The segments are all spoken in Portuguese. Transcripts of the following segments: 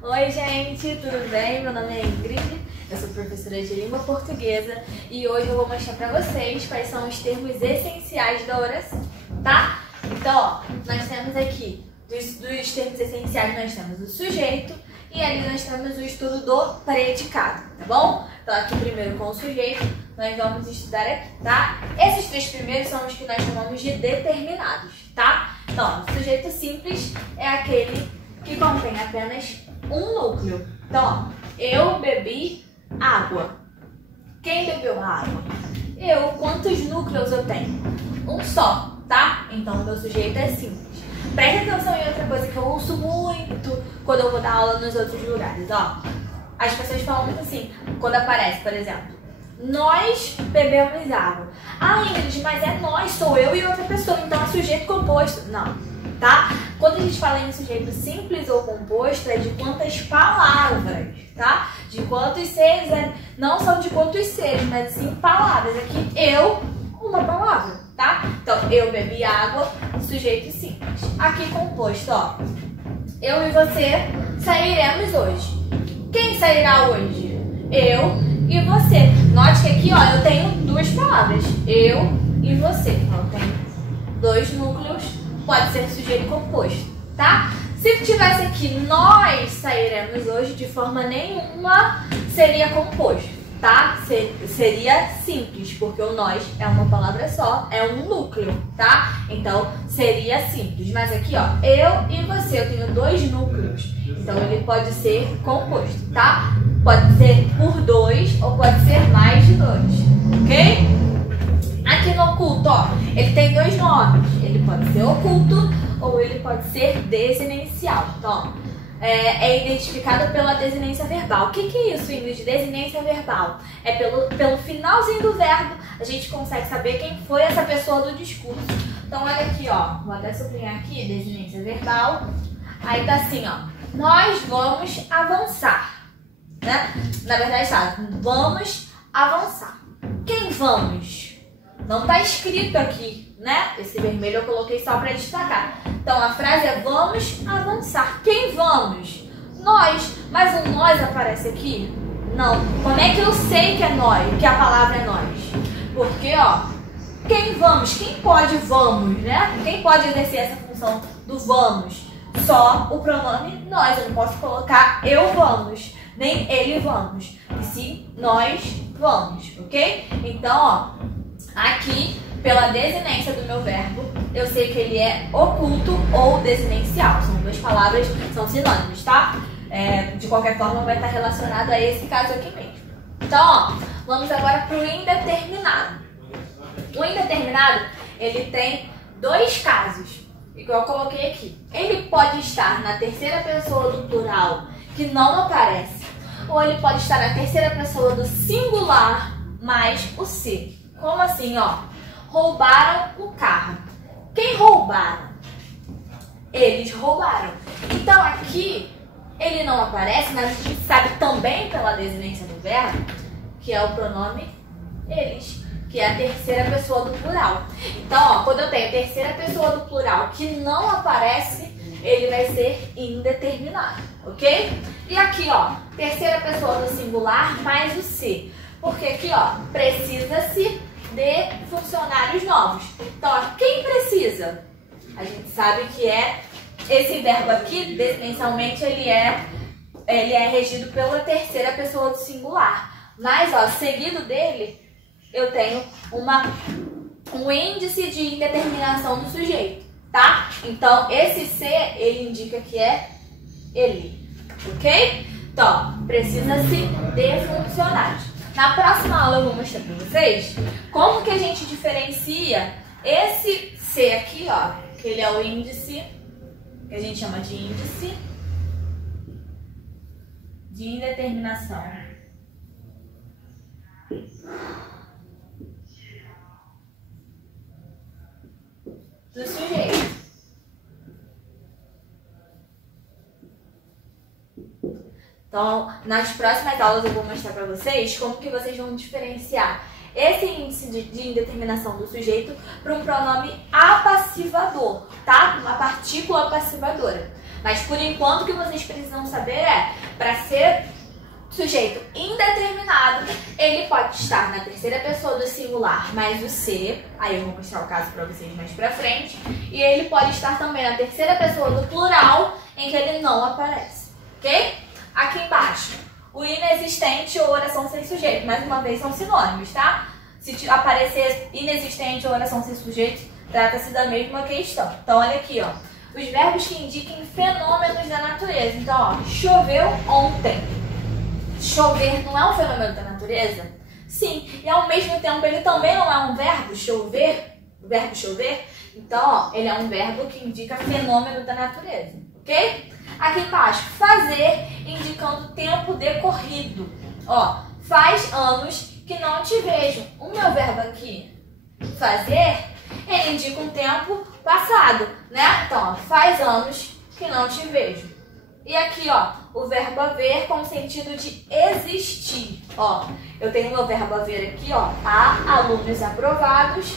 Oi gente, tudo bem? Meu nome é Ingrid, eu sou professora de língua portuguesa e hoje eu vou mostrar pra vocês quais são os termos essenciais da oração, tá? Então, ó, nós temos aqui, dos termos essenciais nós temos o sujeito e ali nós temos o estudo do predicado, tá bom? Então aqui primeiro com o sujeito nós vamos estudar aqui, tá? Esses três primeiros são os que nós chamamos de determinados, tá? Então, o sujeito simples é aquele que contém apenas um núcleo. Então, ó, eu bebi água. Quem bebeu a água? Eu. Quantos núcleos eu tenho? Um só, tá? Então, o meu sujeito é simples. Preste atenção em outra coisa que eu ouço muito quando eu vou dar aula nos outros lugares, ó. As pessoas falam muito assim, quando aparece, por exemplo, nós bebemos água. Ah, Ingrid, mas é nós, sou eu e outra pessoa, então é sujeito composto. Não, tá? Quando a gente fala em sujeito simples ou composto, é de quantas palavras, tá? De quantos seres, não são de quantos seres, mas sim palavras. Aqui, eu, uma palavra, tá? Então, eu bebi água, sujeito simples. Aqui, composto, ó. Eu e você sairemos hoje. Quem sairá hoje? Eu e você. Note que aqui, ó, eu tenho duas palavras. Eu e você. Então, eu tenho dois núcleos. Pode ser sujeito composto, tá? Se tivesse aqui, nós sairemos hoje, de forma nenhuma seria composto, tá? Seria simples, porque o nós é uma palavra só, é um núcleo, tá? Então, seria simples. Mas aqui, ó, eu e você, eu tenho dois núcleos. Então, ele pode ser composto, tá? Pode ser por dois ou pode ser mais de dois, ok? Aqui no oculto, ó, ele tem dois nomes. Ele pode ser oculto ou ele pode ser desinencial. Então, é identificado pela desinência verbal. O que é isso, Ingrid? Desinência verbal. É pelo finalzinho do verbo, a gente consegue saber quem foi essa pessoa do discurso. Então, olha aqui, ó. Vou até sublinhar aqui, desinência verbal. Aí tá assim, ó. Nós vamos avançar, né? Na verdade, tá. Vamos avançar. Quem vamos? Não tá escrito aqui, né? Esse vermelho eu coloquei só para destacar. Então, a frase é vamos avançar. Quem vamos? Nós. Mas o nós aparece aqui? Não. Como é que eu sei que é nós? Que a palavra é nós? Porque, ó, quem vamos? Quem pode vamos, né? Quem pode exercer essa função do vamos? Só o pronome nós. Eu não posso colocar eu vamos, nem ele vamos. E sim, nós vamos, ok? Então, ó, aqui, pela desinência do meu verbo, eu sei que ele é oculto ou desinencial. São duas palavras, são sinônimos, tá? De qualquer forma, vai estar relacionado a esse caso aqui mesmo. Então, ó, vamos agora para o indeterminado. O indeterminado, ele tem dois casos, igual eu coloquei aqui. Ele pode estar na terceira pessoa do plural, que não aparece, ou ele pode estar na terceira pessoa do singular, mais o se. Como assim, ó? Roubaram o carro. Quem roubaram? Eles roubaram. Então, aqui, ele não aparece, mas a gente sabe também pela desinência do verbo, que é o pronome eles, que é a terceira pessoa do plural. Então, ó, quando eu tenho terceira pessoa do plural que não aparece, ele vai ser indeterminado, ok? E aqui, ó, terceira pessoa do singular mais o se. Porque aqui, ó, precisa-se de funcionários novos. Então, ó, quem precisa? A gente sabe que é esse verbo aqui, desinencialmente, ele é regido pela terceira pessoa do singular. Mas, ó, seguido dele, eu tenho um índice de indeterminação do sujeito, tá? Então, esse se, ele indica que é ele, ok? Então, precisa-se de funcionários. Na próxima aula eu vou mostrar para vocês como que a gente diferencia esse C aqui, ó, que ele é o índice, que a gente chama de índice de indeterminação do sujeito. Então, nas próximas aulas eu vou mostrar para vocês como que vocês vão diferenciar esse índice de indeterminação do sujeito para um pronome apassivador, tá? Uma partícula apassivadora. Mas por enquanto o que vocês precisam saber é, para ser sujeito indeterminado, ele pode estar na terceira pessoa do singular mais o ser, aí eu vou mostrar o caso para vocês mais pra frente, e ele pode estar também na terceira pessoa do plural, em que ele não aparece, ok? Aqui embaixo, o inexistente ou oração sem sujeito, mais uma vez são sinônimos, tá? Se aparecer inexistente ou oração sem sujeito, trata-se da mesma questão. Então olha aqui, ó, os verbos que indiquem fenômenos da natureza. Então, ó, choveu ontem. Chover não é um fenômeno da natureza? Sim, e ao mesmo tempo ele também não é um verbo, chover, o verbo chover. Então, ó, ele é um verbo que indica fenômeno da natureza, ok? Aqui embaixo, fazer, indicando tempo decorrido. Ó, faz anos que não te vejo. O meu verbo aqui, fazer, ele indica um tempo passado, né? Então, ó, faz anos que não te vejo. E aqui, ó, o verbo haver com o sentido de existir. Ó, eu tenho o meu verbo haver aqui, ó, há alunos aprovados.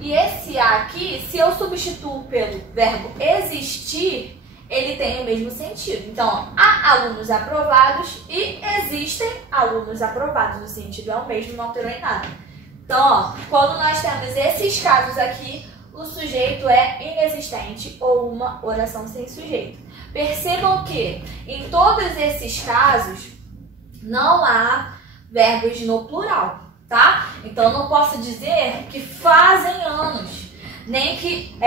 E esse há aqui, se eu substituo pelo verbo existir, ele tem o mesmo sentido. Então, ó, há alunos aprovados e existem alunos aprovados. O sentido é o mesmo, não alterou em nada. Então, ó, quando nós temos esses casos aqui, o sujeito é inexistente ou uma oração sem sujeito. Percebam que em todos esses casos não há verbos no plural, tá? Então eu não posso dizer que fazem anos, nem que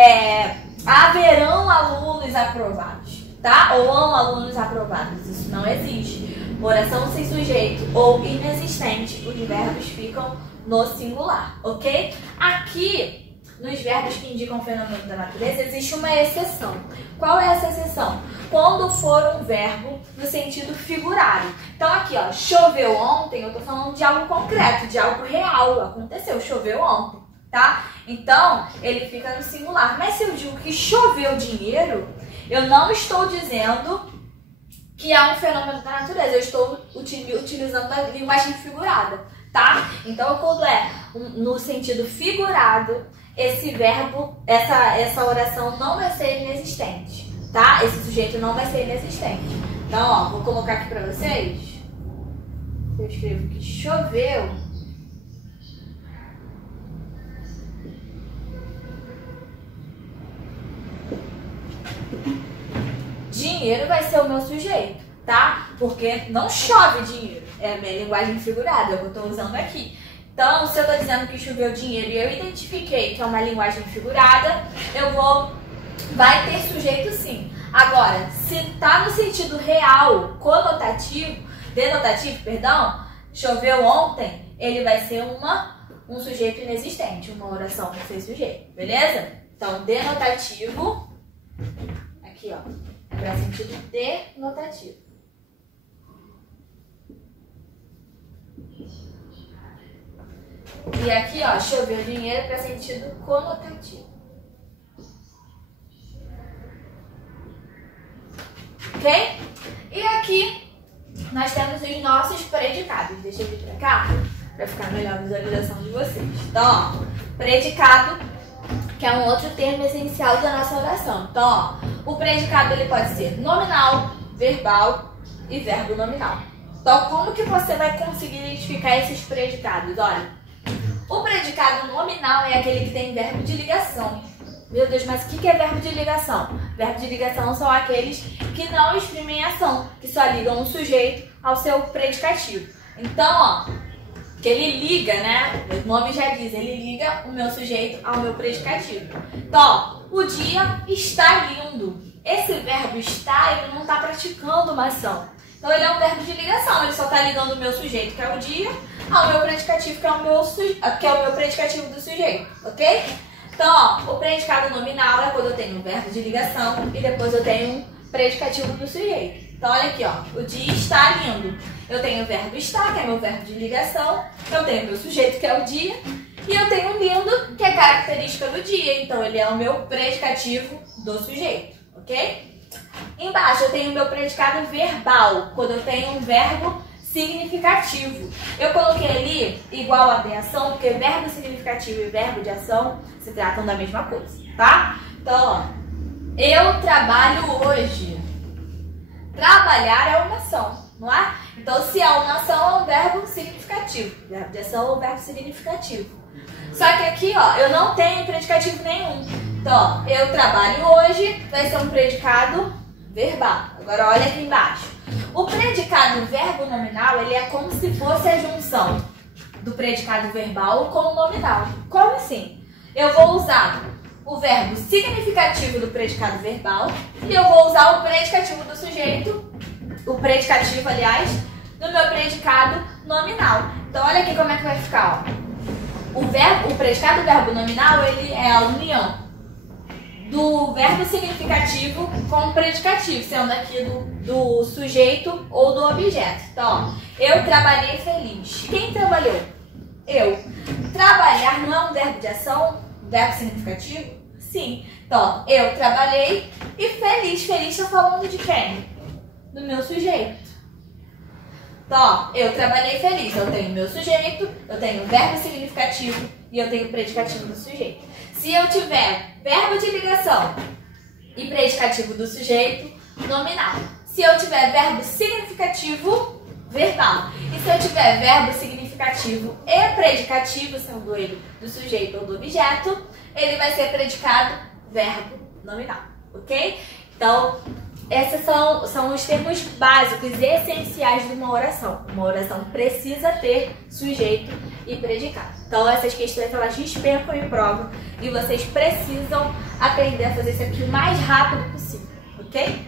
haverão alunos aprovados, tá? Ou hão alunos aprovados, isso não existe. Oração sem sujeito ou inexistente, os verbos ficam no singular, ok? Aqui, nos verbos que indicam o fenômeno da natureza, existe uma exceção. Qual é essa exceção? Quando for um verbo no sentido figurado. Então aqui, ó, choveu ontem, eu tô falando de algo concreto, de algo real, aconteceu, choveu ontem, tá? Então, ele fica no singular. Mas se eu digo que choveu dinheiro, eu não estou dizendo que é um fenômeno da natureza, eu estou utilizando a linguagem figurada, tá? Então, quando é no sentido figurado, esse verbo, essa oração não vai ser inexistente, tá? Esse sujeito não vai ser inexistente. Então, ó, vou colocar aqui pra vocês. Eu escrevo que choveu. Dinheiro vai ser o meu sujeito, tá? Porque não chove dinheiro. É a minha linguagem figurada, eu estou usando aqui. Então, se eu estou dizendo que choveu dinheiro e eu identifiquei que é uma linguagem figurada, vai ter sujeito sim. Agora, se está no sentido real, denotativo, perdão, choveu ontem, ele vai ser um sujeito inexistente, uma oração sem sujeito, beleza? Então, denotativo, aqui ó, é para sentido denotativo. E aqui, ó, choveu dinheiro para sentido conotativo. Ok? E aqui nós temos os nossos predicados. Deixa eu vir para cá para ficar melhor a visualização de vocês. Então, ó, predicado, que é um outro termo essencial da nossa oração. Então, ó, o predicado ele pode ser nominal, verbal e verbo nominal. Então, como que você vai conseguir identificar esses predicados? Olha, o predicado nominal é aquele que tem verbo de ligação. Meu Deus, mas o que é verbo de ligação? Verbo de ligação são aqueles que não exprimem ação, que só ligam o sujeito ao seu predicativo. Então, ó, que ele liga, né? O nome já diz, ele liga o meu sujeito ao meu predicativo. Então, ó, o dia está lindo. Esse verbo estar, ele não está praticando uma ação. Então, ele é um verbo de ligação, ele só está ligando o meu sujeito, que é o dia, ao meu predicativo, que é o meu predicativo do sujeito, ok? Então, ó, o predicado nominal é quando eu tenho um verbo de ligação e depois eu tenho um predicativo do sujeito. Então, olha aqui, ó, o dia está lindo. Eu tenho o verbo estar, que é meu verbo de ligação, eu tenho o meu sujeito, que é o dia, e eu tenho o lindo, que é característica do dia. Então, ele é o meu predicativo do sujeito, ok? Embaixo eu tenho o meu predicado verbal, quando eu tenho um verbo significativo. Eu coloquei ali igual a de ação, porque verbo significativo e verbo de ação se tratam da mesma coisa, tá? Então, ó, Eu trabalho hoje. Trabalhar é uma ação, não é? Então, se é uma ação, é um verbo significativo. Verbo de ação é um verbo significativo. Só que aqui, ó, eu não tenho predicativo nenhum. Então, ó, eu trabalho hoje vai ser um predicado verbal. Agora, olha aqui embaixo. O predicado verbo nominal, ele é como se fosse a junção do predicado verbal com o nominal. Como assim? Eu vou usar o verbo significativo do predicado verbal e eu vou usar o predicativo do sujeito, o predicativo, aliás, do meu predicado nominal. Então, olha aqui como é que vai ficar, ó. O predicado verbo nominal, ele é a união do verbo significativo com o predicativo, sendo aqui do sujeito ou do objeto. Então, ó, eu trabalhei feliz. Quem trabalhou? Eu. Trabalhar não é um verbo de ação? Verbo significativo? Sim. Então, eu trabalhei e feliz. Feliz está falando de quem? Do meu sujeito. Então, ó, eu trabalhei feliz. Eu tenho meu sujeito, eu tenho verbo significativo e eu tenho predicativo do sujeito. Se eu tiver verbo de ligação e predicativo do sujeito, nominal. Se eu tiver verbo significativo, verbal. E se eu tiver verbo significativo e predicativo, sendo ele do sujeito ou do objeto, ele vai ser predicado verbo nominal, ok? Então, esses são os termos básicos e essenciais de uma oração. Uma oração precisa ter sujeito e predicado. Então, essas questões, elas despencam em prova e vocês precisam aprender a fazer isso aqui o mais rápido possível, ok?